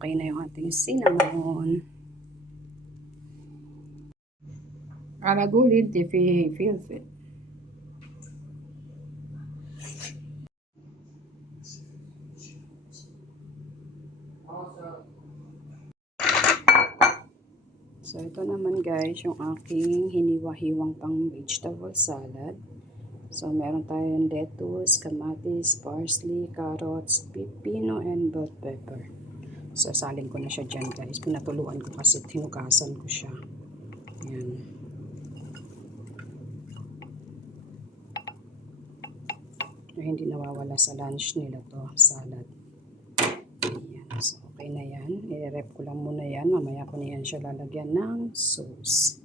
okay na yung ating cinnamon. Aragulid if you feel fit. So, ito naman guys, yung aking hiniwa-hiwang pang vegetable salad. So, meron tayong lettuce, kamatis, parsley, carrots, pipino, and bell pepper. So, salin ko na siya dyan guys. Pinatuluan ko kasi tinugasan ko siya. Ayan. Hindi nawawala sa lunch nila to, salad. Ayan. So, okay na yan. I-rep ko lang muna yan. Mamaya ko na yan siya lalagyan ng sauce.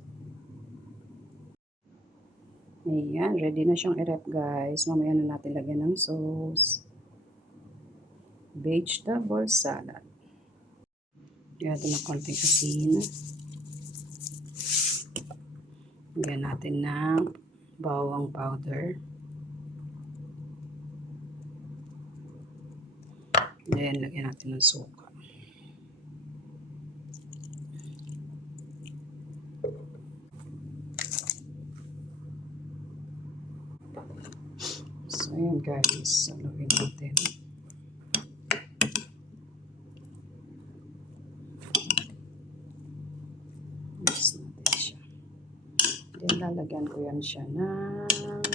Ayan. Ready na siyang i-rep guys. Mamaya na natin lagyan ng sauce. Vegetable salad. Lagyan natin ng konting asin. Lagyan natin ng bawang powder. Then, lagyan natin ng suka. So, ayan guys. Saluhin natin. Mix natin siya. Then, lalagyan ko yan siya ng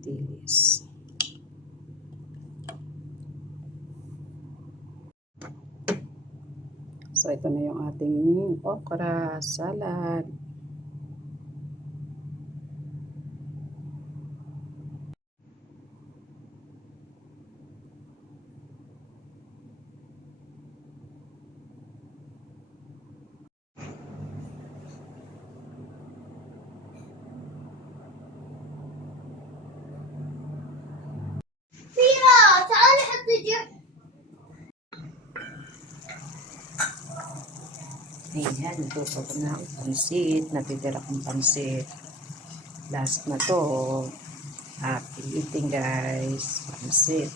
tilis. So, ito na yung ating okra salad. Ayan, luto ko na ang pansit. Natitira kong pansit. Last na to. Happy eating guys. Pansit.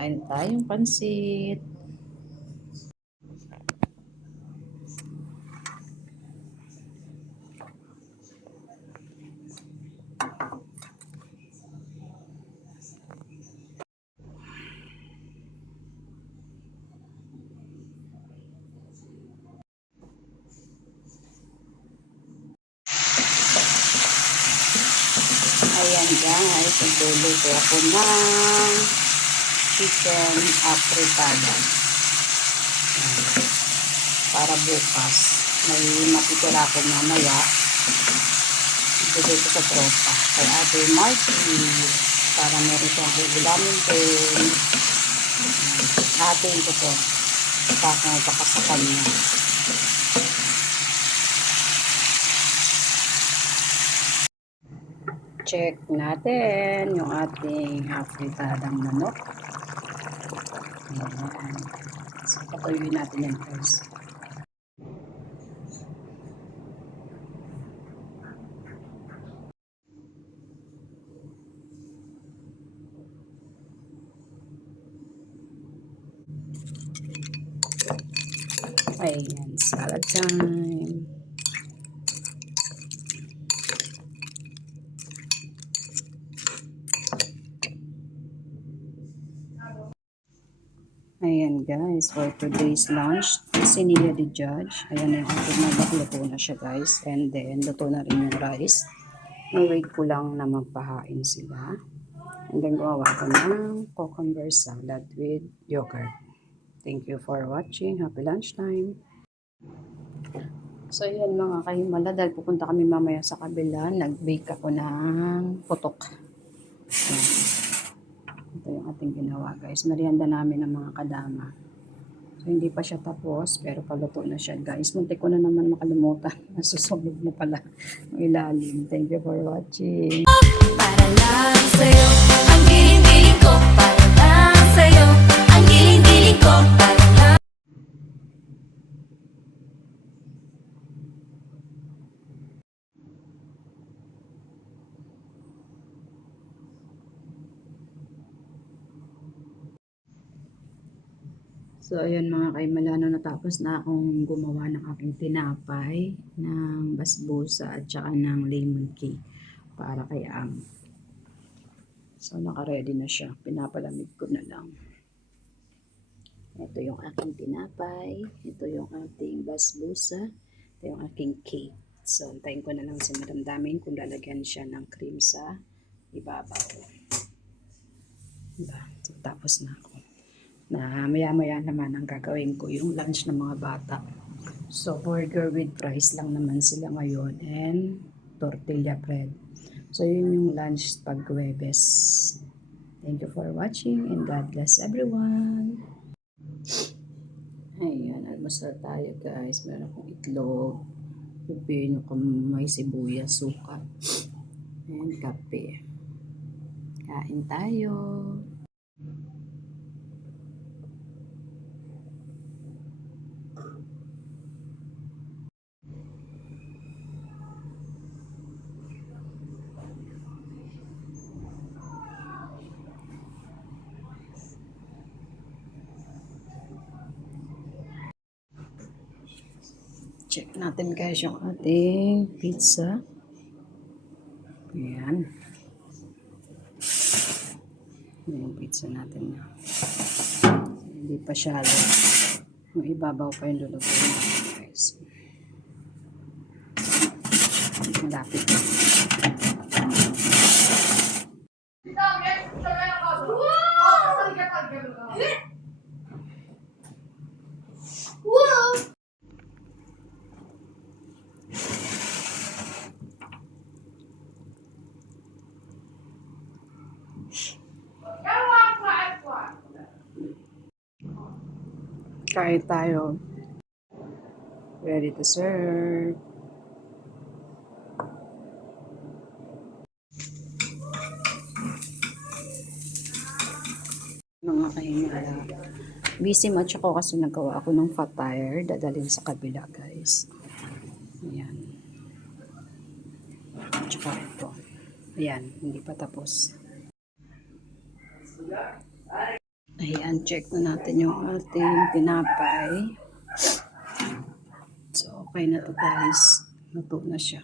Kain tayong pansit. Ayan guys, nagluluto ako ng chicken afritada. Para bukas. May matitira ako mamaya. Ibigay ko sa tropa. Kay Ate Margie. Para meron siyang gulamin din. Atin ko to. Baka sa kanya. Check natin yung ating afritadang manok. Ayan. So, patuyuin natin yan guys. Ayan, salad time. Ayan guys, for today's lunch, si Nia the Judge. Ayan na yung ating nagluto na siya guys. And then, luto na rin yung rice. Wait ko lang na magpahain sila. And then, gawa ko ng cucumber salad with yogurt. Thank you for watching. Happy lunchtime. So yan mga kahimala, dahil pupunta kami mamaya sa kabila, nag-bake ako ng putok. Ito yung ating ginawa guys. Merienda namin ng mga kadama. So hindi pa siya tapos, pero paluto na siya guys. Muntik ko na naman makalimutan. Nasusunog na pala ang ilalim. Thank you for watching. Para lang sa'yo, ang giling-giling ko. Para lang sa'yo, ang giling-giling ko. Para lang. So, ayan mga kaimalano, natapos na akong gumawa ng aking tinapay, ng basbusa at saka ng lemon cake para kay Am. So, naka-ready na siya. Pinapalamig ko na lang. Ito yung aking tinapay. Ito yung ating basbusa. Ito yung aking cake. So, antayin ko na lang si Madamdamin kung lalagyan siya ng cream sa ibabaw. Diba? So, tapos na ako. Na maya-maya naman ang gagawin ko yung lunch ng mga bata. So, burger with fries lang naman sila ngayon and tortilla bread. So, yun yung lunch pag Huwebes. Thank you for watching and God bless everyone. Ayan, almusal tayo guys. Meron akong itlog, pipino, may sibuyas, suka, and kape. Kain tayo. Check natin guys yung ating pizza. Ayan. Ayan yung pizza natin na. Hindi pa shallow. Yung ibabaw pa yung lulutuin natin guys. Malapit na. Kain tayo. Ready to serve. Mga kahimala. Busy match ako kasi nagawa ako ng fat tire. Dadalhin sa kabila guys. Ayan. Tsaka ito. Ayan. Hindi pa tapos. Ayan. Check na natin yung ating tinapay. So, okay na to guys. Luto na siya.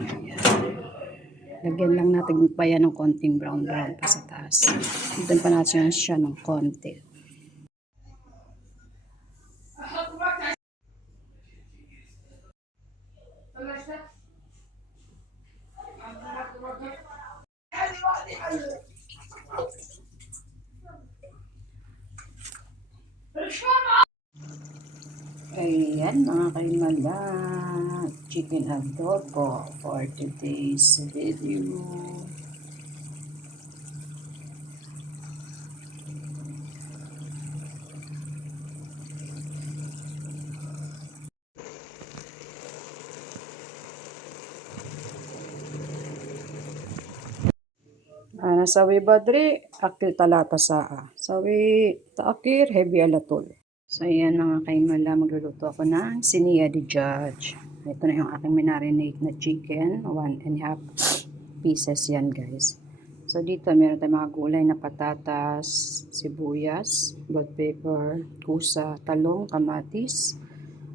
Ayan. Lagyan lang natin pa yan ng konting brown pa sa taas. Lagyan pa natin siya ng konti. Ayan mga kaimala, chicken adobo for today's video. Nasawi badri, akil talata saa. Sawi taakir, heavy alatol. So, ayan mga kaimala, magluluto ako ng siniya di judge. Ito na yung aking minarinate na chicken, 1.5 pieces yan guys. So, dito meron tayong mga gulay na patatas, sibuyas, bell pepper, kusa, talong, kamatis,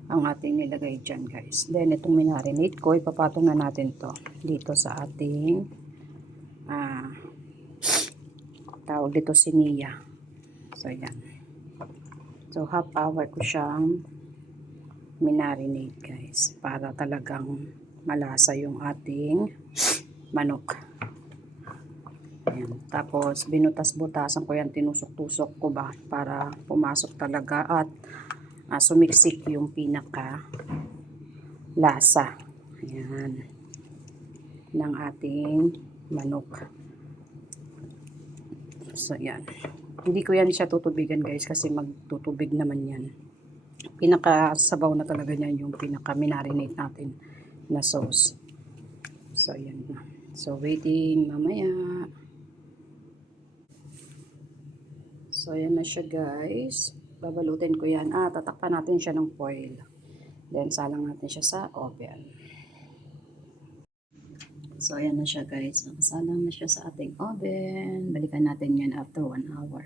ang ating nilagay dyan guys. Then, itong minarinate ko, ipapatong na natin to dito sa ating tawag dito siniya. So, yan. So, half hour ko siyang minarinate guys. Para talagang malasa yung ating manok. Ayan. Tapos, binutas-butasan ko yan. Tinusok-tusok ko ba para pumasok talaga. At sumiksik yung pinaka lasa. Ayan. Ng ating manok. So, yan. Hindi ko yan siya tutubigan guys kasi magtutubig naman yan. Pinaka-sabaw na talaga yan yung pinaka-marinate natin na sauce. So, yan na. So, waiting mamaya. So, yan na siya guys. Babalutin ko yan. Tatakpan natin siya ng foil. Then, salang natin siya sa oven. So, ayan na siya guys. Nakasalang na siya sa ating oven. Balikan natin yan after 1 hour.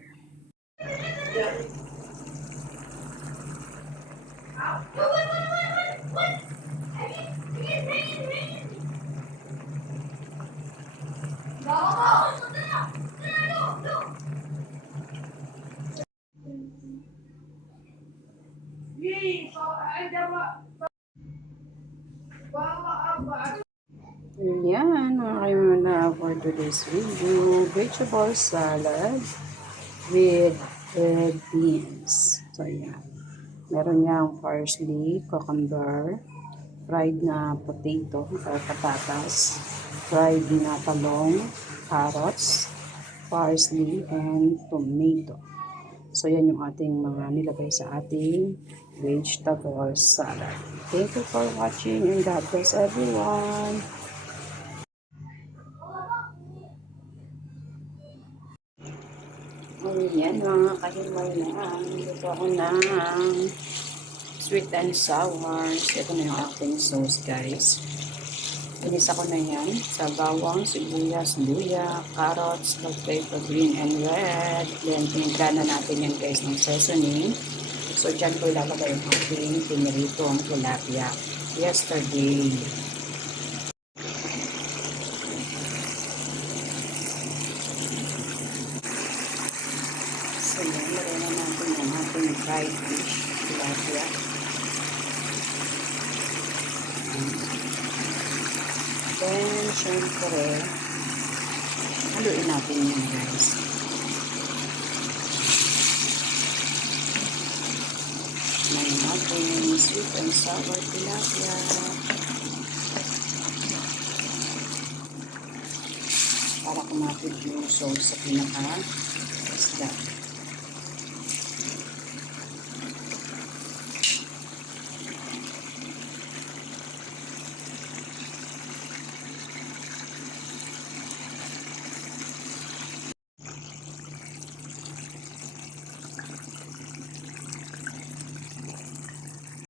Yan, mga kayo for today's video. Vegetable salad with red beans. So, yan. Meron niyang parsley, cucumber, fried na potato or patatas, fried na talong, carrots, parsley, and tomato. So, yan yung ating mga nilagay sa ating vegetable salad. Thank you for watching and God bless everyone. Ayan mga kahimay na. Dito ako ng sweet and sour. Ito na yung ating sauce guys. Inisa ko na yan sa bawang, sibuyas, luya, carrots, bell pepper, green and red. Then tinimpla na natin yan guys ng seasoning. So dyan ko ilalagay yung ating piniritong tilapia yesterday. So yan, lagay na natin yung ating fried fish tilapia. Then, syempre, haluin natin yun guys. Ngayon natin sweet and sour tilapia. Para kumapit yung sauce sa pinaka-isda.